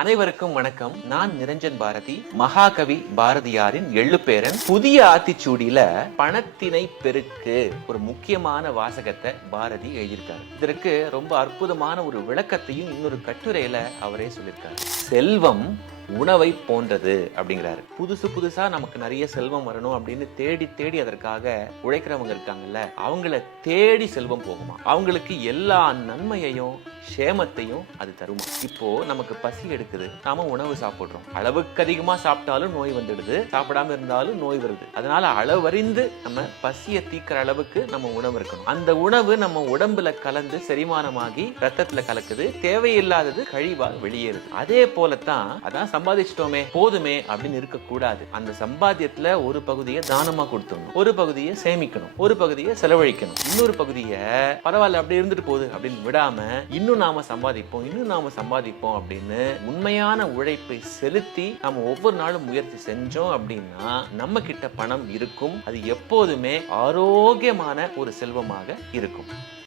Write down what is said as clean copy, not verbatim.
அனைவருக்கும் வணக்கம். நான் நிரஞ்சன் பாரதி, மகாகவி பாரதியாரின் எள்ளுப்பேரன். புதிய ஆத்திச்சூடியில பணத்தினை பெருக்கு ஒரு முக்கியமான வாசகத்தை பாரதி எழுதியிருக்காரு. இதற்கு ரொம்ப அற்புதமான ஒரு விளக்கத்தையும் இன்னொரு கட்டுரையில அவரே சொல்லியிருக்காரு. செல்வம் உணவை போன்றது அப்படிங்கிறாரு. புதுசா நமக்கு நிறைய செல்வம் வரணும் அப்படின்னு தேடி தேடி அதற்காக உழைக்கிறவங்க இருக்காங்கல்ல, அவங்கள தேடி செல்வம் போகுமா, அவங்களுக்கு எல்லா நன்மையையும் சேமத்தையும் அது தருமா. இப்போ நமக்கு பசி எடுக்குது, நாம உணவு சாப்பிடுறோம். அளவுக்கு அதிகமா சாப்பிட்டாலும் நோய் வந்துடுது, சாப்பிடாம இருந்தாலும் நோய் வருது. அதனால அளவறிந்து நம்ம பசியை தீக்கிற அளவுக்கு நம்ம உணவு இருக்கணும். அந்த உணவு நம்ம உடம்புல கலந்து செரிமானமாகி ரத்தத்துல கலக்குது, தேவையில்லாதது கழிவா வெளியேறுது. அதே போலத்தான் அதான் சம்பாதிச்சிட்டோமே போதுமே அப்படின்னு இருக்க கூடாது. அந்த சம்பாத்தியத்துல ஒரு பகுதியை தானமா கொடுத்துடணும், ஒரு பகுதியை சேமிக்கணும், ஒரு பகுதியை செலவழிக்கணும், இன்னொரு பகுதியை பரவாயில்ல அப்படி இருந்துட்டு போகுது அப்படின்னு விடாம இன்னும் நாம சம்பாதிப்போம் அப்படின்னு உண்மையான உழைப்பை செலுத்தி நாம ஒவ்வொரு நாளும் முயற்சி செஞ்சோம் அப்படின்னா நம்ம கிட்ட பணம் இருக்கும். அது எப்போதுமே ஆரோக்கியமான ஒரு செல்வமாக இருக்கும்.